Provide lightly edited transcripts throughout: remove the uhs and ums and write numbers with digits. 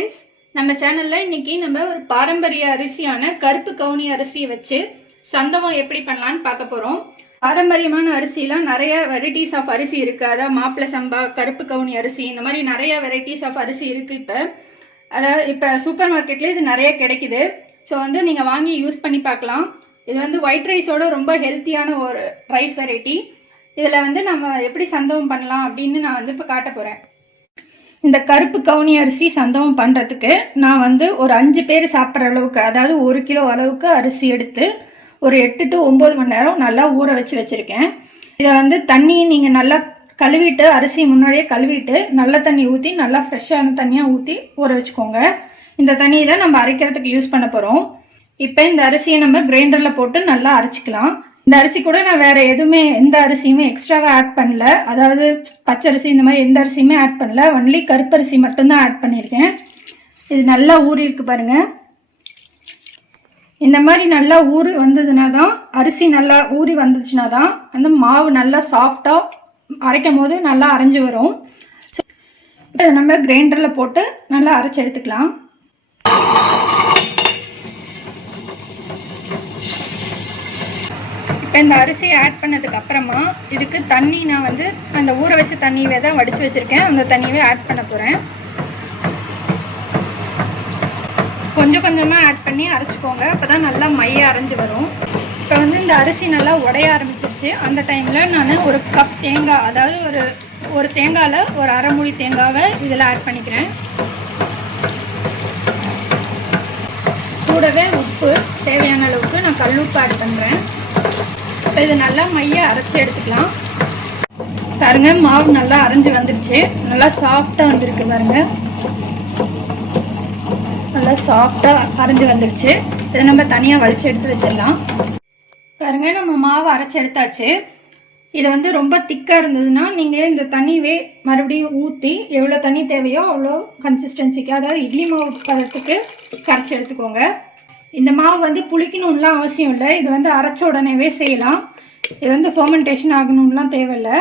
Friends, நம்ம சேனல்ல இன்னைக்கு நம்ம ஒரு பாரம்பரிய அரிசியான கருப்பு கவுனி அரிசியை வச்சு சந்தகம் எப்படி பண்ணலான்னு பார்க்க போறோம். பாரம்பரியமான அரிசிலாம் நிறைய வெரைட்டிஸ் ஆஃப் அரிசி இருக்கு. அதாவது மாப்பிள சம்பா, கருப்பு கவுனி அரிசி, இந்த மாதிரி நிறைய வெரைட்டிஸ் ஆஃப் அரிசி இருக்கு. இப்போ சூப்பர் மார்க்கெட்ல இது நிறைய கிடைக்குது. ஸோ நீங்க வாங்கி யூஸ் பண்ணி பார்க்கலாம். இது ஒயிட் ரைஸோட ரொம்ப ஹெல்த்தியான ஒரு ரைஸ் வெரைட்டி. இதில் நம்ம எப்படி சந்தகம் பண்ணலாம் அப்படின்னு நான் இப்போ காட்ட போறேன். இந்த கருப்பு கவுனி அரிசி சந்தகம் பண்ணுறதுக்கு நான் ஒரு 5 பேர் சாப்பிட்ற அளவுக்கு, அதாவது 1 கிலோ அளவுக்கு அரிசி எடுத்து ஒரு 8 to 9 மணி நேரம் நல்லா ஊற வச்சுருக்கேன். இதை தண்ணி நீங்கள் நல்லா கழுவிட்டு, அரிசி முன்னாடியே கழுவிட்டு நல்ல தண்ணி ஊற்றி, நல்லா ஃப்ரெஷ்ஷான தண்ணியாக ஊற்றி ஊற வச்சுக்கோங்க. இந்த தண்ணியை தான் நம்ம அரைக்கிறதுக்கு யூஸ் பண்ண போகிறோம். இப்போ இந்த அரிசியை நம்ம கிரைண்டரில் போட்டு நல்லா அரைச்சிக்கலாம். இந்த அரிசி கூட நான் வேறு எந்த அரிசியுமே எக்ஸ்ட்ராவாக ஆட் பண்ணல. அதாவது பச்சரிசி இந்த மாதிரி எந்த அரிசியுமே ஆட் பண்ணல. ஒன்லி கருப்பரிசி மட்டும்தான் ஆட் பண்ணியிருக்கேன். இது நல்லா ஊறி இருக்கு பாருங்க. இந்த மாதிரி நல்லா ஊறி வந்ததுனா தான், அரிசி நல்லா ஊறி வந்துச்சுன்னா தான் அந்த மாவு நல்லா சாஃப்டாக அரைக்கும் போது நல்லா அரைஞ்சி வரும். இப்போ இதை நம்ம கிரைண்டரில் போட்டு நல்லா அரைச்சி எடுத்துக்கலாம். இப்போ இந்த அரிசியை ஆட் பண்ணதுக்கு அப்புறமா இதுக்கு தண்ணி நான் அந்த ஊற வச்ச தண்ணியவே தான் வடித்து வச்சுருக்கேன். அந்த தண்ணியவே ஆட் பண்ண போகிறேன். கொஞ்சம் கொஞ்சமாக ஆட் பண்ணி அரைச்சிக்கோங்க. அப்போ தான் நல்லா மைய அரைஞ்சி வரும். இப்போ இந்த அரிசி நல்லா உடைய ஆரம்பிச்சிருச்சு. அந்த டைமில் நான் ஒரு கப் தேங்காய், அதாவது ஒரு தேங்காயில் ஒரு அரை மூடி தேங்காவை இதில் ஆட் பண்ணிக்கிறேன். கூடவே உப்பு தேவையான அளவுக்கு நான் கல்லுப்பு ஆட் பண்ணுறேன். இப்போ இது நல்லா மைய அரைச்சி எடுத்துக்கலாம். பாருங்க, மாவு நல்லா அரைஞ்சி வந்துடுச்சு. நல்லா சாஃப்டாக வந்துருக்கு பாருங்க. நல்லா சாஃப்டாக அரைஞ்சி வந்துடுச்சு. இதை நம்ம தனியாக வலிச்சு எடுத்து வச்சிடலாம். பாருங்க, நம்ம மாவு அரைச்சி எடுத்தாச்சு. இது ரொம்ப திக்காக இருந்ததுன்னா நீங்கள் இந்த தண்ணியே மறுபடியும் ஊற்றி எவ்வளோ தண்ணி தேவையோ அவ்வளோ கன்சிஸ்டன்சிக்கு, அதாவது இட்லி மாவு பதத்துக்கு கரைச்சி எடுத்துக்கோங்க. இந்த மாவு புளிக்கணும்லாம் அவசியம் இல்லை. இது அரைச்ச உடனேவே செய்யலாம். இது ஃபெர்மெண்டேஷன் ஆகணும்லாம் தேவையில்லை.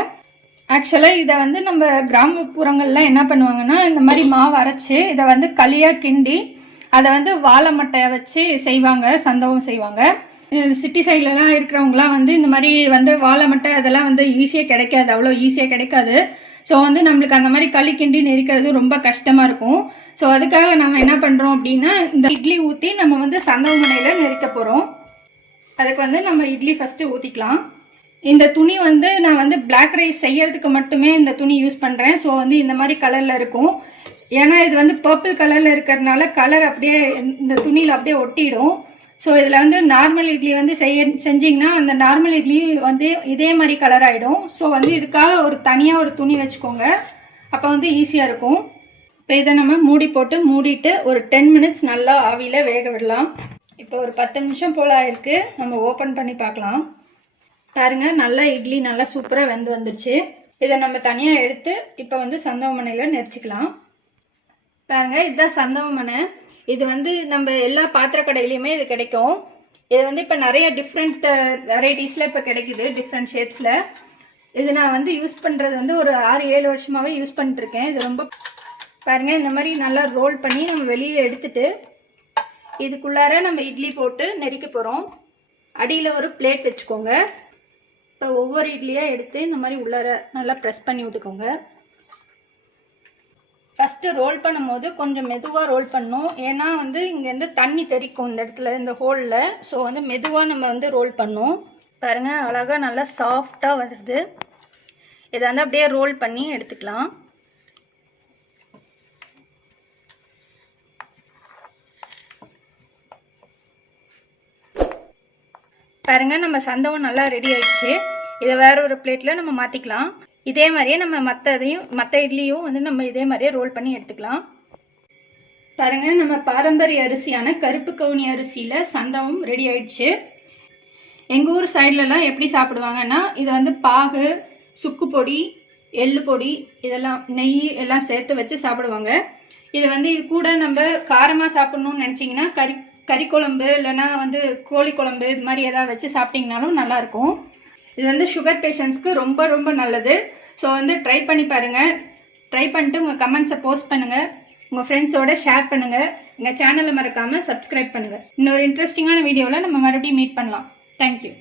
ஆக்சுவலாக இதை நம்ம கிராமப்புறங்கள்லாம் என்ன பண்ணுவாங்கன்னா, இந்த மாதிரி மாவு அரைச்சி இதை களியாக கிண்டி அதை வாழை மட்டையை வச்சு செய்வாங்க, சந்தகம் செய்வாங்க. சிட்டி சைட்லலாம் இருக்கிறவங்களாம் இந்த மாதிரி வாழை மட்டை அதெல்லாம் ஈஸியாக கிடைக்காது, அவ்வளோ ஈஸியாக கிடைக்காது. ஸோ நம்மளுக்கு அந்த மாதிரி களி கிண்டி நெரிக்கிறது ரொம்ப கஷ்டமாக இருக்கும். ஸோ அதுக்காக நம்ம என்ன பண்ணுறோம் அப்படின்னா, இந்த இட்லி ஊற்றி நம்ம சந்தக மனையில் நெரிக்க போகிறோம். அதுக்கு நம்ம இட்லி ஃபஸ்ட்டு ஊற்றிக்கலாம். இந்த துணி நான் பிளாக் ரைஸ் செய்யறதுக்கு மட்டுமே இந்த துணி யூஸ் பண்ணுறேன். ஸோ இந்த மாதிரி கலரில் இருக்கும். ஏன்னா இது பர்பிள் கலரில் இருக்கிறதுனால கலர் அப்படியே இந்த துணியில் அப்படியே ஒட்டிடும். ஸோ இதில் நார்மல் இட்லி செஞ்சிங்கன்னா அந்த நார்மல் இட்லி இதே மாதிரி கலர் ஆகிடும். ஸோ இதுக்காக தனியாக ஒரு துணி வச்சுக்கோங்க. அப்போ ஈஸியாக இருக்கும். இப்போ இதை நம்ம மூடிட்டு ஒரு 10 minutes நல்லா ஆவியில் வேக விடலாம். இப்போ ஒரு 10 நிமிஷம் போல் ஆயிருக்கு. நம்ம ஓப்பன் பண்ணி பார்க்கலாம். பாருங்கள், நல்லா இட்லி நல்லா சூப்பராக வந்துருச்சு. இதை நம்ம தனியாக எடுத்து இப்போ சந்தக மனையில் நெரிச்சிக்கலாம். பாருங்கள், இதுதான் சந்தக மனை. இது நம்ம எல்லா பாத்திர கடையிலையுமே இது கிடைக்கும். இது இப்போ நிறைய டிஃப்ரெண்ட் வெரைட்டிஸில் இப்போ கிடைக்குது, டிஃப்ரெண்ட் ஷேப்ஸில். இது நான் யூஸ் பண்ணுறது ஒரு 6-7 வருஷமாகவே யூஸ் பண்ணிட்டுருக்கேன். இது ரொம்ப பாருங்கள், இந்த மாதிரி நல்லா ரோல் பண்ணி நம்ம வெளியில் எடுத்துட்டு இதுக்குள்ளார நம்ம இட்லி போட்டு நெரிக்க போகிறோம். அடியில் ஒரு பிளேட் வச்சுக்கோங்க. இப்போ ஒவ்வொரு இட்லியாக எடுத்து இந்த மாதிரி உள்ளார நல்லா ப்ரெஸ் பண்ணி விட்டுக்கோங்க. ஃபஸ்ட்டு ரோல் பண்ணும்போது கொஞ்சம் மெதுவாக ரோல் பண்ணணும். ஏன்னா இங்கேருந்து தண்ணி தெறிக்கும் இந்த இடத்துல, இந்த ஹோலில். ஸோ மெதுவாக நம்ம ரோல் பண்ணணும். பாருங்கள், அழகாக நல்லா சாஃப்டாக வருது. இதை அப்படியே ரோல் பண்ணி எடுத்துக்கலாம். பாருங்க, நம்ம சந்தகம் நல்லா ரெடி ஆயிடுச்சு. இதை வேற ஒரு பிளேட்டில் நம்ம மாற்றிக்கலாம். இதே மாதிரியே நம்ம மற்ற இட்லியும் நம்ம இதே மாதிரியே ரோல் பண்ணி எடுத்துக்கலாம். பாருங்க, நம்ம பாரம்பரிய அரிசியான கருப்பு கவுனி அரிசியில் சந்தகம் ரெடி ஆயிடுச்சு. எங்கள் ஊர் சைட்லலாம் எப்படி சாப்பிடுவாங்கன்னா, இது பாகு, சுக்கு பொடி, எள்ளு பொடி, இதெல்லாம் நெய் எல்லாம் சேர்த்து வச்சு சாப்பிடுவாங்க. இது இது கூட நம்ம காரமாக சாப்பிட்ணுன்னு நினச்சிங்கன்னா கறி குழம்பு இல்லைன்னா கோழி குழம்பு இது மாதிரி எதாவது வச்சு சாப்பிட்டிங்கனாலும் நல்லாயிருக்கும். இது சுகர் பேஷண்ட்ஸ்க்கு ரொம்ப ரொம்ப நல்லது. ஸோ ட்ரை பண்ணி பாருங்கள். ட்ரை பண்ணிட்டு உங்கள் கமெண்ட்ஸை போஸ்ட் பண்ணுங்கள். உங்கள் ஃப்ரெண்ட்ஸோட ஷேர் பண்ணுங்கள். எங்கள் சேனலை மறக்காமல் சப்ஸ்கிரைப் பண்ணுங்கள். இன்னொரு இன்ட்ரெஸ்டிங்கான வீடியோவில் நம்ம மறுபடியும் மீட் பண்ணலாம். தேங்க்யூ.